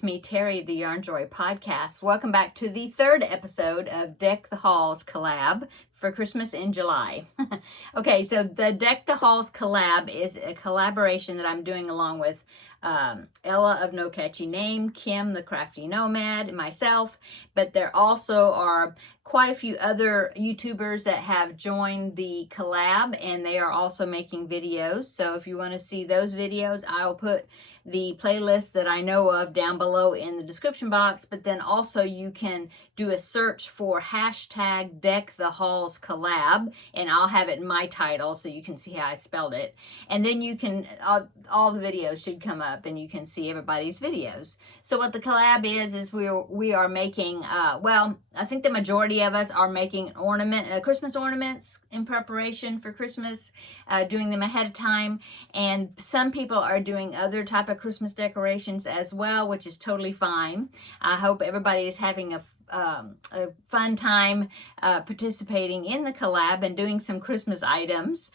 it's me, Terry, the Yarn Joy Podcast. Welcome back to the third episode of Deck the Halls Collab for Christmas in July. Okay, so the Deck the Halls Collab is a collaboration that I'm doing along with Ella of No Catchy Name, Kim the Crafty Nomad, and myself. But there also are quite a few other YouTubers that have joined the collab, and they are also making videos. So if you want to see those videos, I'll put the playlist that I know of down below in the description box. But then also you can do a search for hashtag Deck the Halls Collab, and I'll have it in my title so you can see how I spelled it. And then you can, all the videos should come up and you can see everybody's videos. So what the collab is we are making, well, I think the majority of us are making Christmas ornaments in preparation for Christmas, doing them ahead of time. And some people are doing other type of Christmas decorations as well, which is totally fine. I hope everybody is having a fun time participating in the collab and doing some Christmas items.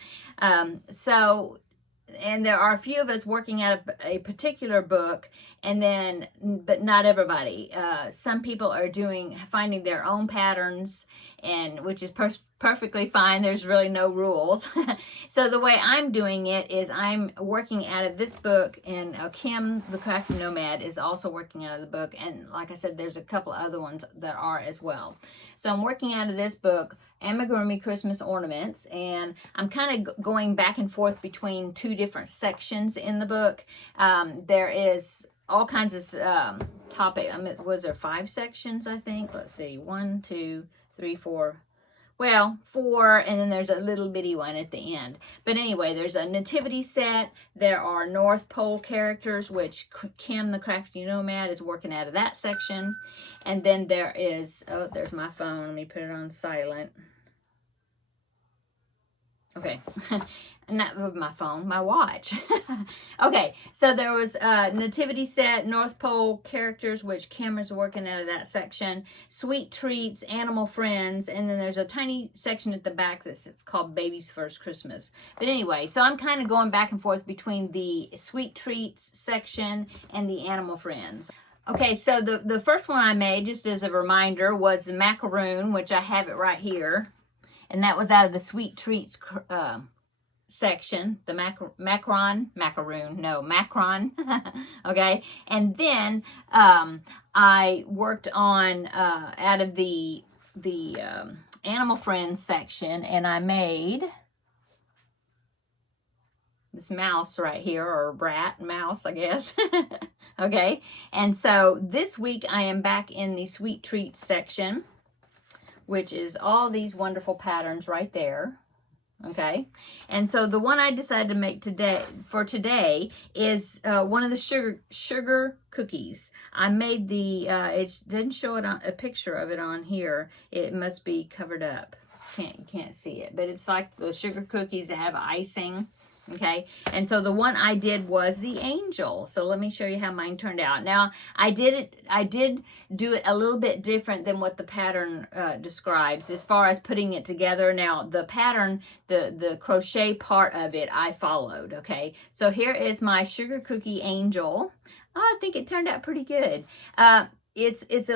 And there are a few of us working out a particular book, but not everybody. Some people are finding their own patterns, and which is perfectly fine. There's really no rules. So the way I'm doing it is I'm working out of this book, and Kim, the Crafty Nomad, is also working out of the book. And like I said, there's a couple other ones that are as well. So I'm working out of this book, Amigurumi Christmas Ornaments, and I'm kind of going back and forth between two different sections in the book. There is all kinds of topic. Was there 5 sections, I think? Let's see, 1, 2, 3, 4. Well, 4, and then there's a little bitty one at the end. But anyway, there's a nativity set. There are North Pole characters, which Kim, the Crafty Nomad, is working out of that section. And then there is, oh, there's my phone. Let me put it on silent. Okay, not my phone, my watch. Okay, so there was nativity set, North Pole characters, which Kim is working out of that section, sweet treats, animal friends, and then there's a tiny section at the back that's called Baby's First Christmas. But anyway, so I'm kind of going back and forth between the sweet treats section and the animal friends. Okay, so the first one I made, just as a reminder, was the macaroon, which I have it right here. And that was out of the sweet treats section, the macaroon. Okay. And then I worked on out of the animal friends section, and I made this mouse right here, or rat mouse, I guess. Okay. And so this week I am back in the sweet treats section, which is all these wonderful patterns right there. Okay, and so the one I decided to make today is one of the sugar cookies. I made it didn't show it on a picture of it on here. It must be covered up. You can't see it, but it's like the sugar cookies that have icing. Okay, and so the one I did was the angel. So let me show you how mine turned out. Now, I did do it a little bit different than what the pattern describes as far as putting it together. Now, the pattern, the crochet part of it, I followed. Okay, so here is my sugar cookie angel. Oh, I think it turned out pretty good. It's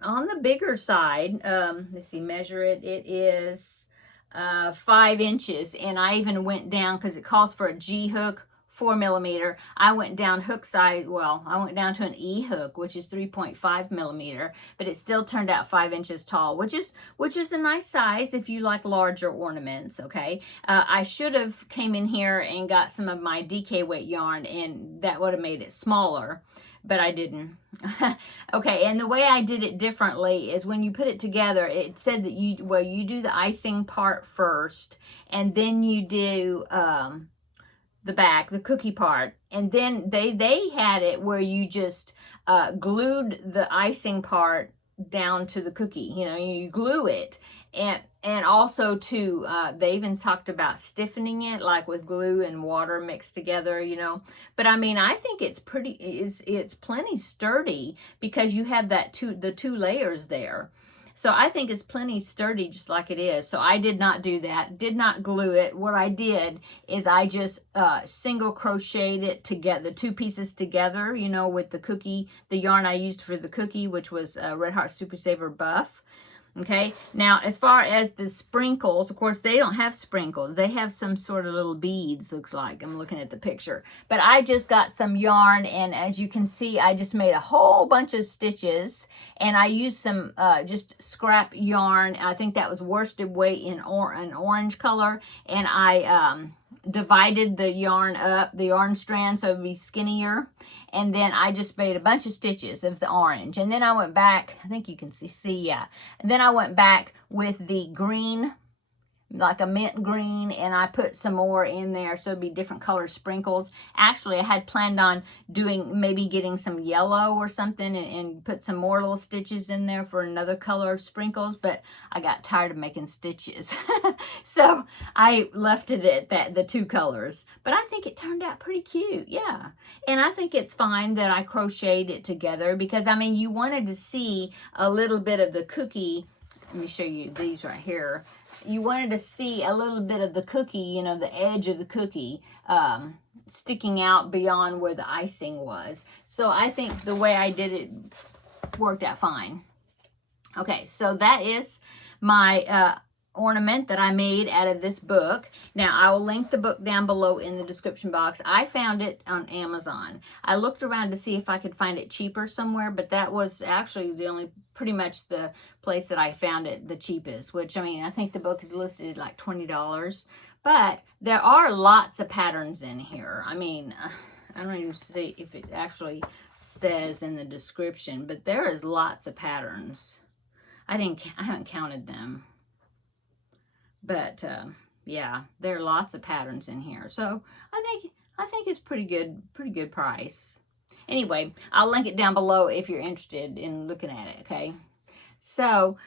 on the bigger side. Let's see, measure it. It is 5 inches, and I even went down, because it calls for a G hook, 4 millimeter. I went down hook size. Well, I went down to an E hook, which is 3.5 millimeter, but it still turned out 5 inches tall, which is a nice size if you like larger ornaments. Okay, I should have came in here and got some of my DK weight yarn, and that would have made it smaller, but I didn't. Okay, and the way I did it differently is when you put it together, it said that you do the icing part first, and then you do the back, the cookie part, and then they had it where you just glued the icing part down to the cookie. You know, you glue it, and also too, they even talked about stiffening it, like with glue and water mixed together, you know. But I mean, I think it's plenty sturdy, because you have the two layers there. So I think it's plenty sturdy just like it is. So I did not do that, did not glue it. What I did is I just single crocheted it together, the two pieces together, you know, with the cookie, the yarn I used for the cookie, which was Red Heart Super Saver Buff. Okay, now as far as the sprinkles, of course, they don't have sprinkles. They have some sort of little beads, looks like. I'm looking at the picture. But I just got some yarn, and as you can see, I just made a whole bunch of stitches, and I used some just scrap yarn. I think that was worsted weight in an orange color, and I divided the yarn up, the yarn strand, so it would be skinnier. And then I just made a bunch of stitches of the orange. And then I went back, I think you can see, yeah. And then I went back with the green, like a mint green, and I put some more in there, so it'd be different color sprinkles. Actually, I had planned on doing, maybe getting some yellow or something and put some more little stitches in there for another color of sprinkles, but I got tired of making stitches. So I left it at that, the two colors. But I think it turned out pretty cute, yeah. And I think it's fine that I crocheted it together because, I mean, you wanted to see a little bit of the cookie. Let me show you these right here. You wanted to see a little bit of the cookie, you know, the edge of the cookie sticking out beyond where the icing was. So I think the way I did it worked out fine. Okay, so that is my ornament that I made out of this book. Now, I will link the book down below in the description box. I found it on Amazon. I looked around to see if I could find it cheaper somewhere, but that was actually the only, pretty much the place that I found it the cheapest, which, I mean, I think the book is listed at like $20. But there are lots of patterns in here. I mean, I don't even see if it actually says in the description, but there is lots of patterns. I haven't counted them. But yeah, there are lots of patterns in here. So I think it's pretty good price. Anyway, I'll link it down below if you're interested in looking at it, okay? So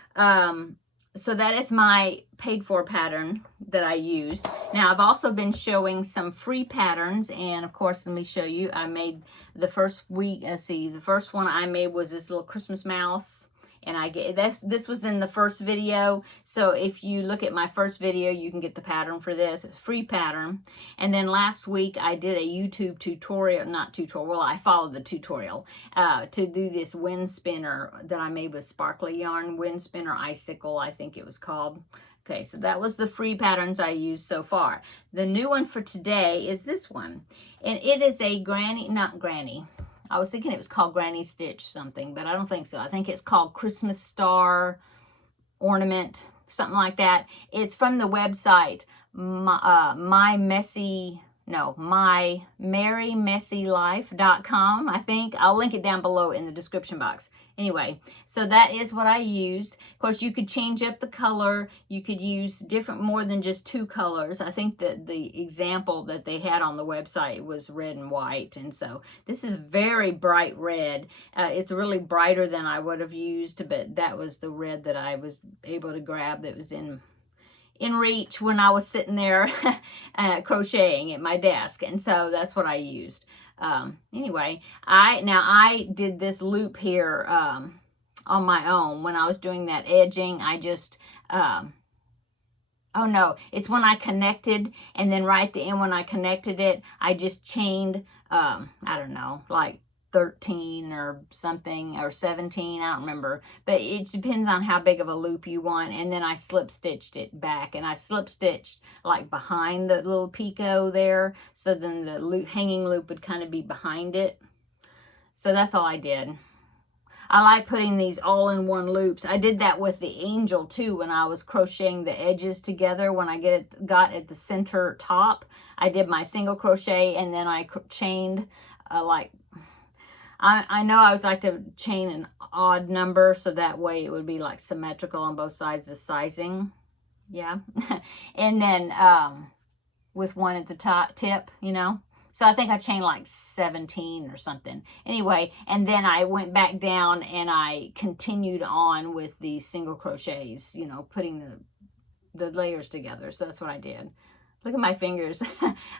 so that is my paid for pattern that I used. Now, I've also been showing some free patterns, and of course, let me show you. I made the first week, let's see, the first one I made was this little Christmas mouse. And I get this was in the first video. So if you look at my first video, you can get the pattern for this. It's a free pattern. And then last week I did a YouTube tutorial, not tutorial, well, I followed the tutorial to do this wind spinner that I made with sparkly yarn, wind spinner icicle, I think it was called. Okay, so that was the free patterns I used so far. The new one for today is this one. And it is a not granny. I was thinking it was called Granny Stitch something, but I don't think so. I think it's called Christmas Star Ornament, something like that. It's from the website mymerrymessylife.com, I think. I'll link it down below in the description box. Anyway, so that is what I used. Of course, you could change up the color. You could use more than just two colors. I think that the example that they had on the website was red and white. And so this is very bright red. It's really brighter than I would have used, but that was the red that I was able to grab that was in reach when I was sitting there crocheting at my desk. And so that's what I used. Anyway, I did this loop here on my own. When I was doing that edging, I just oh no, it's when I connected, and then right at the end when I connected it, I just chained I don't know, like 13 or something, or 17, I don't remember, but it depends on how big of a loop you want. And then I slip stitched it back, and I slip stitched like behind the little picot there, so then the loop, hanging loop would kind of be behind it. So that's all I did. I like putting these all in one loops. I did that with the angel too when I was crocheting the edges together. When I got at the center top, I did my single crochet, and then I chained like, I know I always like to chain an odd number, so that way it would be like symmetrical on both sides of sizing. Yeah. And then with one at the top tip, you know. So I think I chained like 17 or something. Anyway, and then I went back down and I continued on with the single crochets, you know, putting the layers together. So that's what I did. Look at my fingers.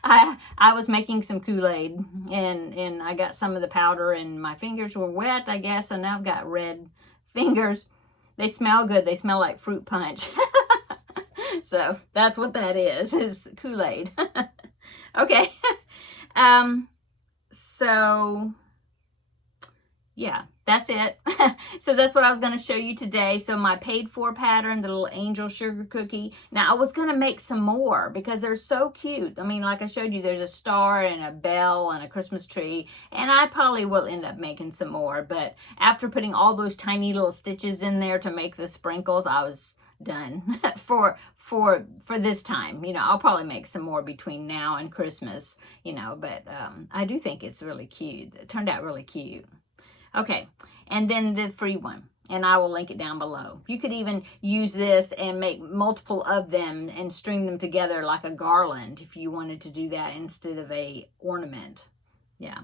I was making some Kool-Aid, and I got some of the powder, and my fingers were wet, I guess, and now I've got red fingers. They smell good. They smell like fruit punch. So that's what that is Kool-Aid. Okay. So yeah, that's it. So that's what I was going to show you today. So my paid for pattern, the little angel sugar cookie. Now I was going to make some more because they're so cute. I mean, like I showed you, there's a star and a bell and a Christmas tree, and I probably will end up making some more. But after putting all those tiny little stitches in there to make the sprinkles, I was done for this time. You know, I'll probably make some more between now and Christmas, you know, but I do think it's really cute. It turned out really cute. Okay, and then the free one, and I will link it down below. You could even use this and make multiple of them and string them together like a garland if you wanted to do that instead of a ornament. Yeah.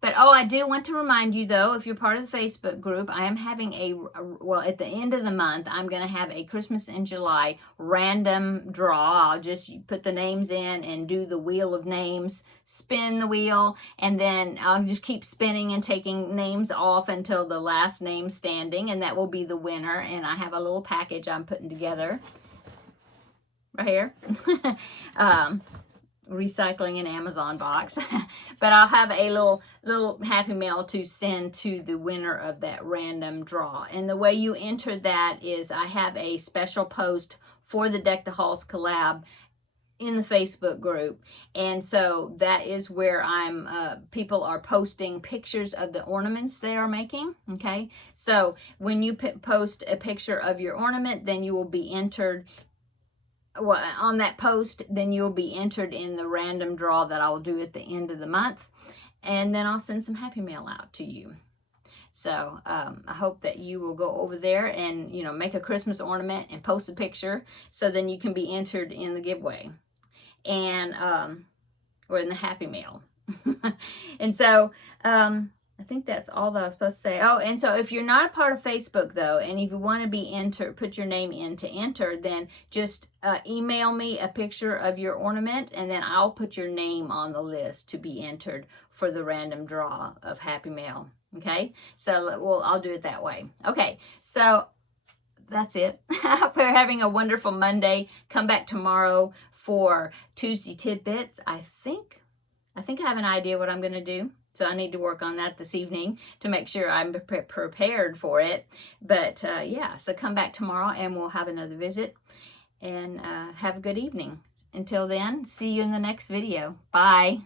But oh, I do want to remind you though, if you're part of the Facebook group, I am having well, at the end of the month, I'm going to have a Christmas in July random draw. I'll just put the names in and do the wheel of names, spin the wheel, and then I'll just keep spinning and taking names off until the last name standing, and that will be the winner. And I have a little package I'm putting together right here. Recycling an Amazon box. But I'll have a little happy mail to send to the winner of that random draw. And the way you enter that is I have a special post for the Deck the Halls collab in the Facebook group, and so that is where people are posting pictures of the ornaments they are making. Okay, so when you post a picture of your ornament, then you will be entered on that post, then you'll be entered in the random draw that I'll do at the end of the month, and then I'll send some happy mail out to you. So I hope that you will go over there and, you know, make a Christmas ornament and post a picture, so then you can be entered in the giveaway and or in the happy mail. And so I think that's all that I was supposed to say. Oh, and so if you're not a part of Facebook, though, and if you want to be entered, put your name in to enter, then just email me a picture of your ornament, and then I'll put your name on the list to be entered for the random draw of Happy Mail. Okay? So I'll do it that way. Okay, so that's it. I hope you're having a wonderful Monday. Come back tomorrow for Tuesday Tidbits. I think I have an idea what I'm going to do. So I need to work on that this evening to make sure I'm prepared for it. But yeah, so come back tomorrow and we'll have another visit. And have a good evening. Until then, see you in the next video. Bye.